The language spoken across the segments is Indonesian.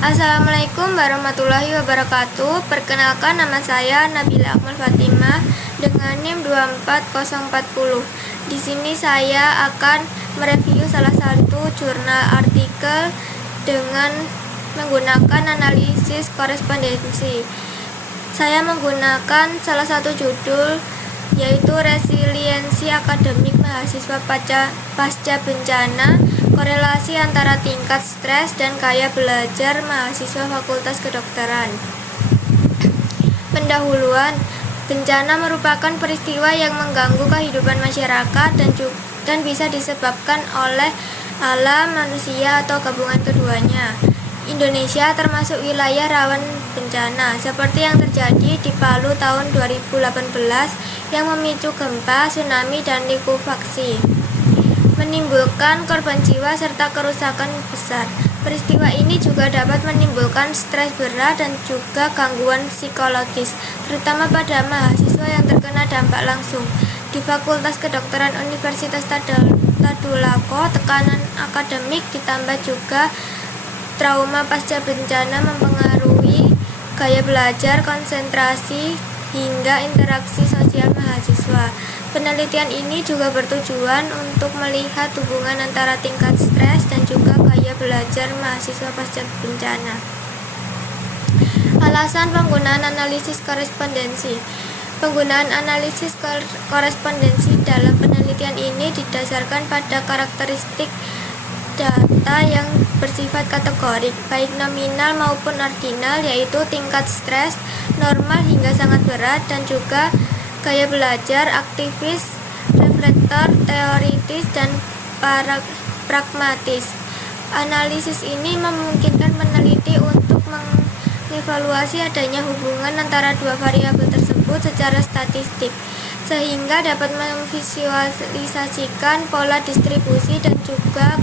Assalamualaikum warahmatullahi wabarakatuh. Perkenalkan, nama saya Nabila Akmal Fatimah dengan NIM 24040. Di sini saya akan mereview salah satu jurnal artikel dengan menggunakan analisis korespondensi. Saya menggunakan salah satu judul yaitu Resiliensi Akademik Mahasiswa Pasca Bencana, korelasi antara tingkat stres dan gaya belajar mahasiswa Fakultas Kedokteran. Pendahuluan. Bencana merupakan peristiwa yang mengganggu kehidupan masyarakat dan bisa disebabkan oleh alam, manusia, atau gabungan keduanya. Indonesia termasuk wilayah rawan bencana, seperti yang terjadi di Palu tahun 2018 yang memicu gempa, tsunami, dan likuifaksi, menimbulkan korban jiwa serta kerusakan besar. Peristiwa ini juga dapat menimbulkan stres berat dan juga gangguan psikologis, terutama pada mahasiswa yang terkena dampak langsung. Di Fakultas Kedokteran Universitas Tadulako, tekanan akademik ditambah juga trauma pasca bencana mempengaruhi gaya belajar, konsentrasi, hingga interaksi sosial mahasiswa. Penelitian ini juga bertujuan untuk melihat hubungan antara tingkat stres dan juga gaya belajar mahasiswa pasca bencana. Alasan penggunaan analisis korespondensi. Penggunaan analisis korespondensi dalam penelitian ini didasarkan pada karakteristik data yang bersifat kategorik, baik nominal maupun ordinal, yaitu tingkat stres, normal hingga sangat berat, dan juga gaya belajar, aktivis, reflektor, teoritis, dan pragmatis. Analisis ini memungkinkan peneliti untuk mengevaluasi adanya hubungan antara dua variabel tersebut secara statistik, sehingga dapat memvisualisasikan pola distribusi dan juga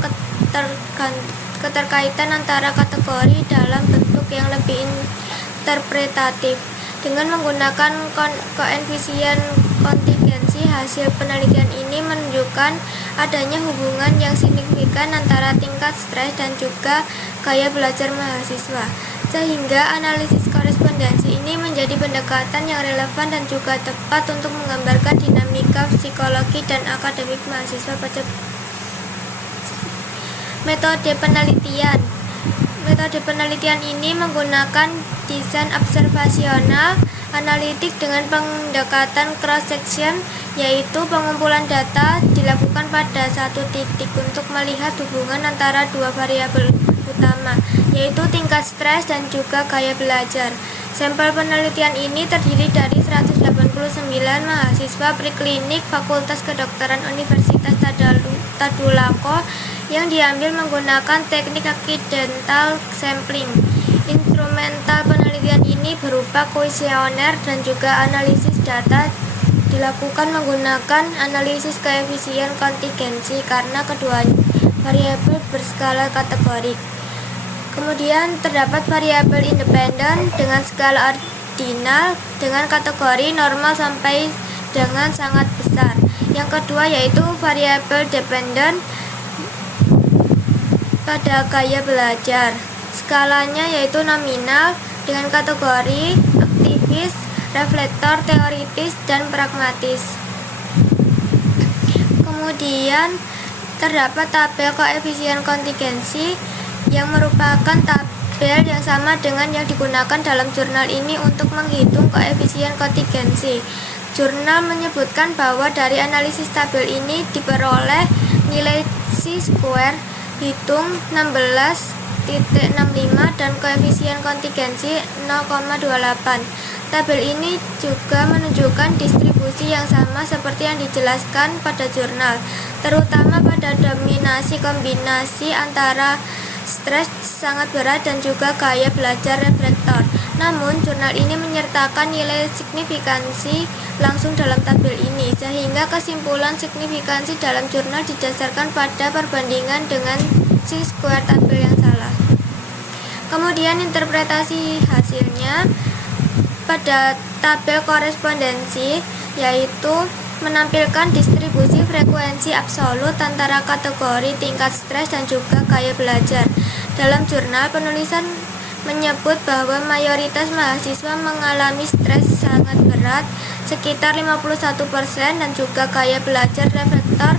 keterkaitan antara kategori dalam bentuk yang lebih interpretatif. Dengan menggunakan koefisien kontingensi, hasil penelitian ini menunjukkan adanya hubungan yang signifikan antara tingkat stres dan juga gaya belajar mahasiswa, sehingga analisis korespondensi ini menjadi pendekatan yang relevan dan juga tepat untuk menggambarkan dinamika psikologi dan akademik mahasiswa pada metode penelitian. Metode penelitian ini menggunakan desain observasional analitik dengan pendekatan cross-section, yaitu pengumpulan data dilakukan pada satu titik untuk melihat hubungan antara dua variabel utama, yaitu tingkat stres dan juga gaya belajar. Sampel penelitian ini terdiri dari 189 mahasiswa preklinik Fakultas Kedokteran Universitas Tadulako yang diambil menggunakan teknik accidental sampling. Instrumental penelitian ini berupa kuesioner dan juga analisis data dilakukan menggunakan analisis koefisien kontingensi karena kedua variabel berskala kategorik. Kemudian terdapat variabel independen dengan skala ordinal dengan kategori normal sampai dengan sangat besar. Yang kedua yaitu variabel dependen pada gaya belajar. Skalanya yaitu nominal dengan kategori aktivis, reflektor, teoritis, dan pragmatis. Kemudian terdapat tabel koefisien kontingensi yang merupakan tabel yang sama dengan yang digunakan dalam jurnal ini untuk menghitung koefisien kontingensi. Jurnal menyebutkan bahwa dari analisis tabel ini diperoleh nilai chi-square hitung 16,65 dan koefisien kontingensi 0,28. Tabel ini juga menunjukkan distribusi yang sama seperti yang dijelaskan pada jurnal, terutama pada dominasi kombinasi antara stres sangat berat dan juga gaya belajar reflektor. Namun, jurnal ini menyertakan nilai signifikansi langsung dalam tabel ini, sehingga kesimpulan signifikansi dalam jurnal didasarkan pada perbandingan dengan chi-square tabel yang salah. Kemudian interpretasi hasilnya pada tabel korespondensi, yaitu menampilkan distribusi frekuensi absolut antara kategori tingkat stres dan juga gaya belajar. Dalam jurnal, penulisan menyebut bahwa mayoritas mahasiswa mengalami stres sangat berat, sekitar 51%, dan juga gaya belajar reflektor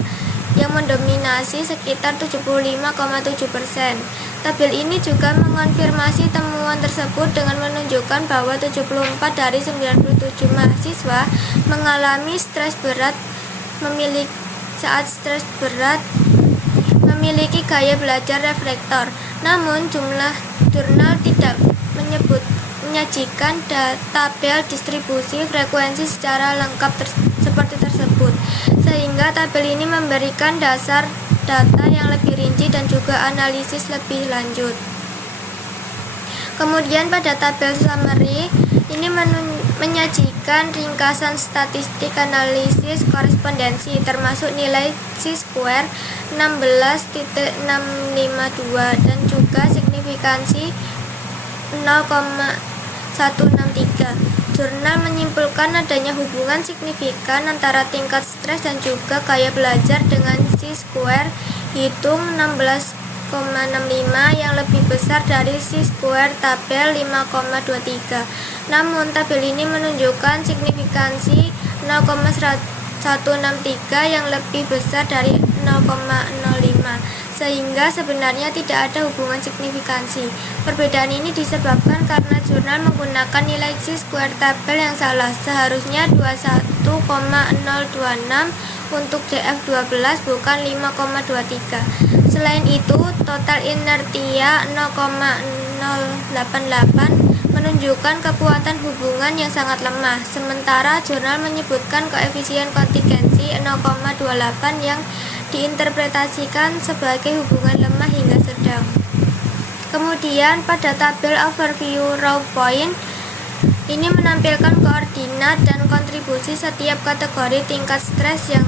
yang mendominasi sekitar 75,7%. Tabel ini juga mengonfirmasi temuan tersebut dengan menunjukkan bahwa 74 dari 97 mahasiswa mengalami stres berat memiliki gaya belajar reflektor. Namun jumlah jurnal tidak menyajikan tabel distribusi frekuensi secara lengkap seperti tersebut, sehingga tabel ini memberikan dasar data yang lebih rinci dan juga analisis lebih lanjut. Kemudian pada tabel summary ini menyajikan ringkasan statistik analisis korespondensi termasuk nilai chi-square 16.652 dan juga signifikansi 0,163. Jurnal menyimpulkan adanya hubungan signifikan antara tingkat stres dan juga gaya belajar dengan chi-square hitung 16,65 yang lebih besar dari chi-square tabel 5,23. Namun tabel ini menunjukkan signifikansi 0,163 yang lebih besar dari 0,05, sehingga sebenarnya tidak ada hubungan signifikansi. Perbedaan ini disebabkan karena jurnal menggunakan nilai chi-square tabel yang salah, seharusnya 21,026 untuk DF12 bukan 5,23. Selain itu, total inertia 0,088 menunjukkan kekuatan hubungan yang sangat lemah, sementara jurnal menyebutkan koefisien kontingensi 0,28 yang diinterpretasikan sebagai hubungan lemah hingga sedang. Kemudian pada tabel overview raw point ini menampilkan koordinat dan kontribusi setiap kategori tingkat stres yang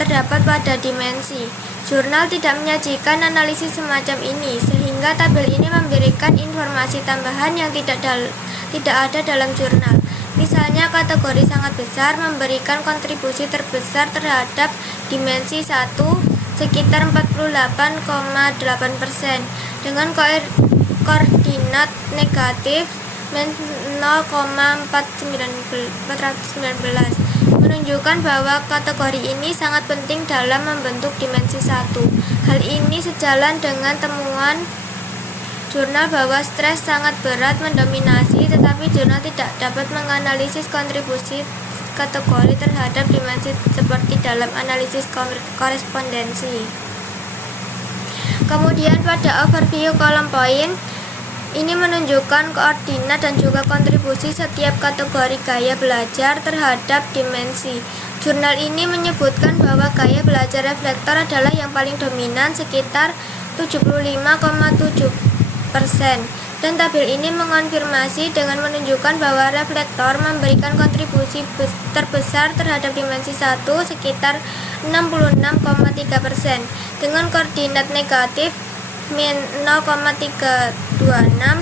terdapat pada dimensi. Jurnal tidak menyajikan analisis semacam ini, sehingga tabel ini memberikan informasi tambahan yang tidak ada dalam jurnal. Misalnya, kategori sangat besar memberikan kontribusi terbesar terhadap dimensi 1 sekitar 48,8% dengan koordinat negatif 0,419, menunjukkan bahwa kategori ini sangat penting dalam membentuk dimensi 1. Hal ini sejalan dengan temuan jurnal bahwa stres sangat berat mendominasi, tetapi jurnal tidak dapat menganalisis kontribusi kategori terhadap dimensi seperti dalam analisis korespondensi. Kemudian pada overview column point ini menunjukkan koordinat dan juga kontribusi setiap kategori gaya belajar terhadap dimensi. Jurnal ini menyebutkan bahwa gaya belajar reflektor adalah yang paling dominan sekitar 75,7%, dan tabel ini mengonfirmasi dengan menunjukkan bahwa reflektor memberikan kontribusi terbesar terhadap dimensi 1 sekitar 66,3% dengan koordinat negatif min 0,326.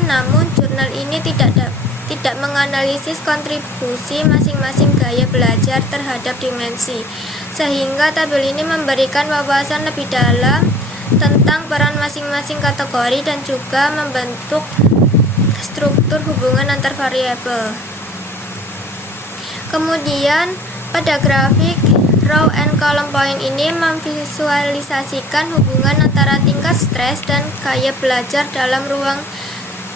Namun jurnal ini tidak menganalisis kontribusi masing-masing gaya belajar terhadap dimensi, sehingga tabel ini memberikan wawasan lebih dalam tentang peran masing-masing kategori dan juga membentuk struktur hubungan antar variabel. Kemudian pada grafik row and column point ini memvisualisasikan hubungan antara tingkat stres dan gaya belajar dalam ruang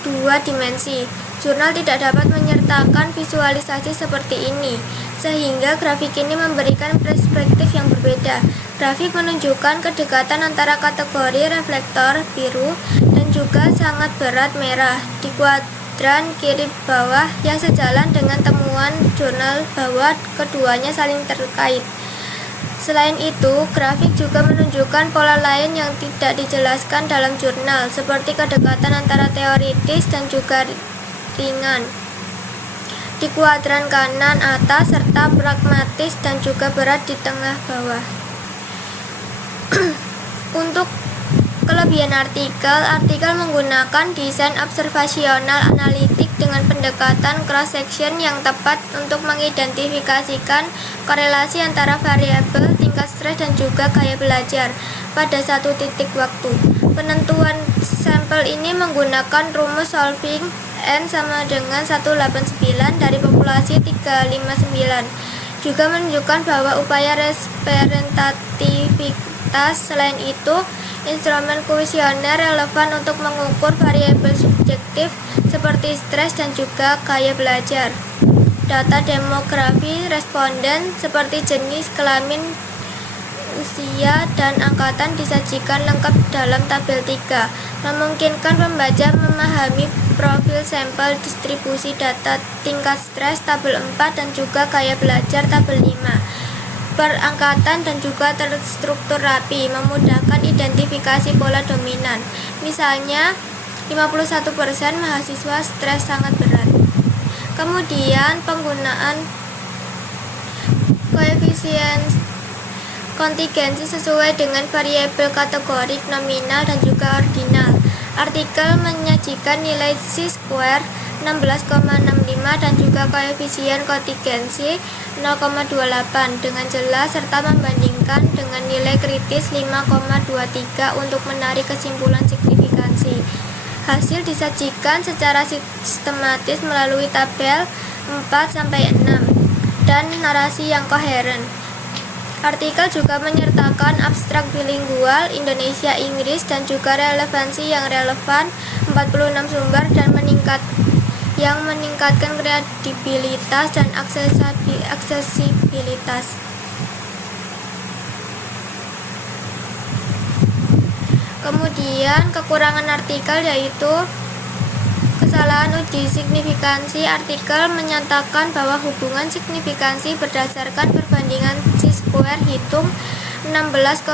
2 dimensi. Jurnal tidak dapat menyertakan visualisasi seperti ini, sehingga grafik ini memberikan perspektif yang berbeda. Grafik menunjukkan kedekatan antara kategori reflektor biru dan juga sangat berat merah di kuadran kiri bawah, yang sejalan dengan temuan jurnal bahwa keduanya saling terkait. Selain itu, grafik juga menunjukkan pola lain yang tidak dijelaskan dalam jurnal, seperti kedekatan antara teoritis dan juga ringan di kuadran kanan atas, serta pragmatis dan juga berat di tengah bawah. Untuk kelebihan artikel menggunakan desain observasional analitik dengan pendekatan cross-section yang tepat untuk mengidentifikasikan korelasi antara variabel tingkat stres dan juga gaya belajar pada satu titik waktu. Penentuan sampel ini menggunakan rumus solving N sama dengan 189 dari populasi 359. Juga menunjukkan bahwa upaya representativitas. Selain itu, instrumen kuesioner relevan untuk mengukur variabel subjektif seperti stres dan juga gaya belajar. Data demografi responden seperti jenis, kelamin, usia, dan angkatan disajikan lengkap dalam tabel 3, memungkinkan pembaca memahami profil sampel, distribusi data tingkat stres tabel 4, dan juga gaya belajar tabel 5. Perangkatan dan juga terstruktur rapi, memudahkan identifikasi pola dominan. Misalnya, 51% mahasiswa stres sangat berat. Kemudian penggunaan koefisien kontingensi sesuai dengan variabel kategorik, nominal, dan juga ordinal. Artikel menyajikan nilai chi-square 16,65 dan juga koefisien kontingensi 0,28 dengan jelas serta membandingkan dengan nilai kritis 5,23 untuk menarik kesimpulan signifikansi. Hasil disajikan secara sistematis melalui tabel 4-6 dan narasi yang koheren. Artikel juga menyertakan abstrak bilingual Indonesia-Inggris dan juga relevansi yang relevan 46 sumber dan meningkatkan kredibilitas dan aksesibilitas. Kemudian kekurangan artikel yaitu kesalahan uji signifikansi. Artikel menyatakan bahwa hubungan signifikansi berdasarkan perbandingan chi-square hitung 16,65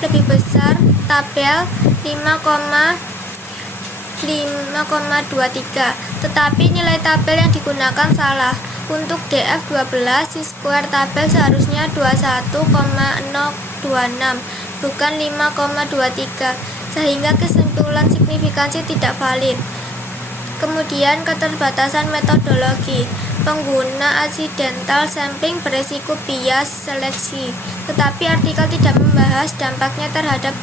lebih besar tabel 5,23, tetapi nilai tabel yang digunakan salah. Untuk DF12 chi-square tabel seharusnya 21,026 bukan 5,23, sehingga kesimpulan signifikansi tidak valid. Kemudian keterbatasan metodologi. Pengguna accidental sampling beresiko bias seleksi, tetapi artikel tidak membahas dampaknya terhadap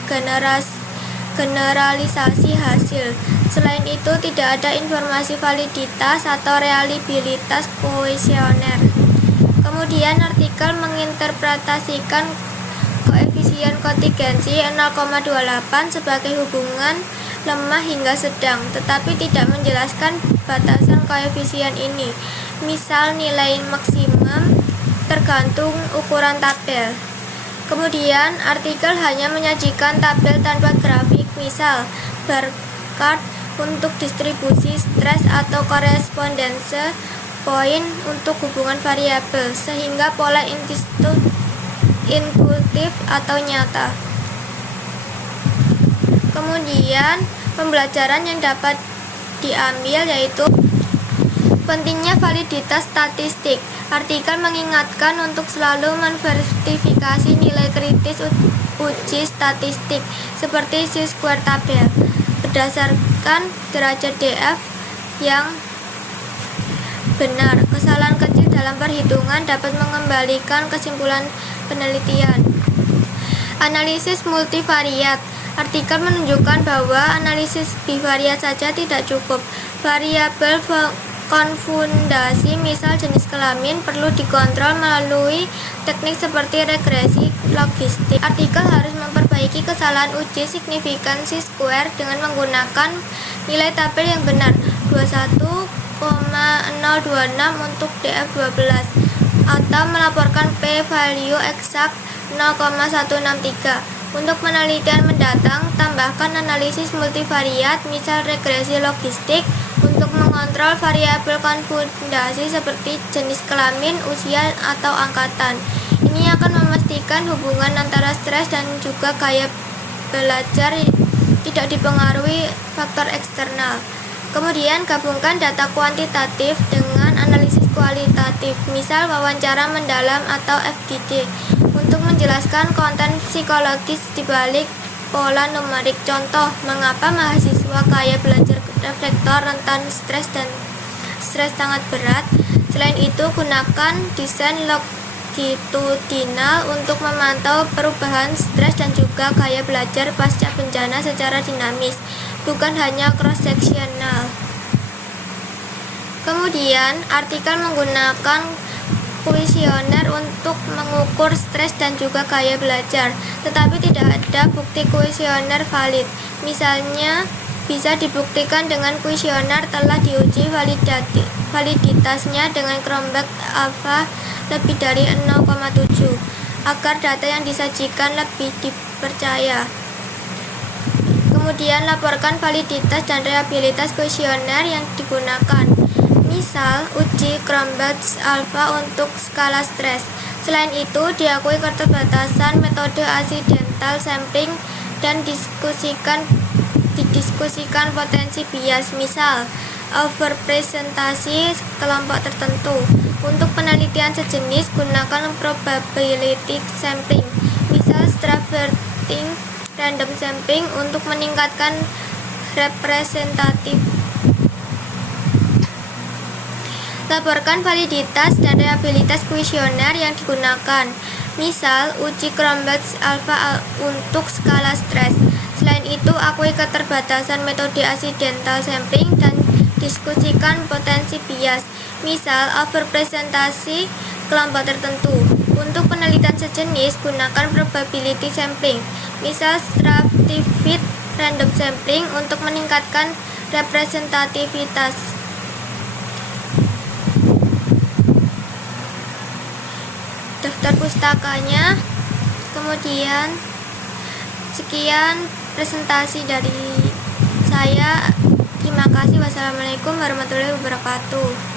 generalisasi hasil. Selain itu, tidak ada informasi validitas atau reliabilitas kuesioner. Kemudian artikel menginterpretasikan koefisien kontingensi 0,28 sebagai hubungan lemah hingga sedang, tetapi tidak menjelaskan batasan koefisien ini. Misal nilai maksimum tergantung ukuran tabel. Kemudian artikel hanya menyajikan tabel tanpa grafik, misal bar chart untuk distribusi stres atau korespondense poin untuk hubungan variabel, sehingga pola intuitif atau nyata. Kemudian pembelajaran yang dapat diambil yaitu pentingnya validitas statistik. Artikel mengingatkan untuk selalu memverifikasi nilai kritis uji statistik seperti chi-square tabel berdasarkan derajat DF yang benar. Kesalahan kecil dalam perhitungan dapat mengembalikan kesimpulan penelitian. Analisis multivariat. Artikel menunjukkan bahwa analisis bivariat saja tidak cukup. Variabel konfundasi, misal jenis kelamin, perlu dikontrol melalui teknik seperti regresi logistik. Artikel harus memperbaiki kesalahan uji signifikansi square dengan menggunakan nilai tabel yang benar 21,026 untuk DF12 atau melaporkan p-value eksak 0,163. Untuk penelitian mendatang, tambahkan analisis multivariat, misal regresi logistik, untuk mengontrol variabel konfundasi seperti jenis kelamin, usia, atau angkatan. Ini akan memastikan hubungan antara stres dan juga gaya belajar tidak dipengaruhi faktor eksternal. Kemudian gabungkan data kuantitatif dengan analisis kualitatif, misal wawancara mendalam atau FGD, untuk menjelaskan konten psikologis di balik pola numerik. Contoh, mengapa mahasiswa gaya belajar reflektor rentan stres dan stres sangat berat. Selain itu, gunakan desain longitudinal untuk memantau perubahan stres dan juga gaya belajar pasca bencana secara dinamis, bukan hanya cross-sectional. Kemudian, artikel menggunakan kuesioner untuk mengukur stres dan juga gaya belajar, tetapi tidak ada bukti kuesioner valid. Misalnya, bisa dibuktikan dengan kuesioner telah diuji validitasnya dengan Cronbach alpha lebih dari 0,7 agar data yang disajikan lebih dipercaya. Kemudian laporkan validitas dan reliabilitas kuesioner yang digunakan. Misal, uji Cronbach alpha untuk skala stres. Selain itu, diakui keterbatasan metode accidental sampling dan didiskusikan potensi bias, misal overpresentasi kelompok tertentu. Untuk penelitian sejenis, gunakan probability sampling, misal Straverting random sampling untuk meningkatkan representatif. Laporkan validitas dan reliabilitas kuesioner yang digunakan, misal uji Cronbach alpha untuk skala stres. Selain itu, akui keterbatasan metode accidental sampling dan diskusikan potensi bias, misal overpresentasi kelompok tertentu. Untuk penelitian sejenis, gunakan probability sampling, misal stratified random sampling untuk meningkatkan representativitas. Daftar pustakanya. Kemudian sekian presentasi dari saya. Terima kasih. Wassalamualaikum warahmatullahi wabarakatuh.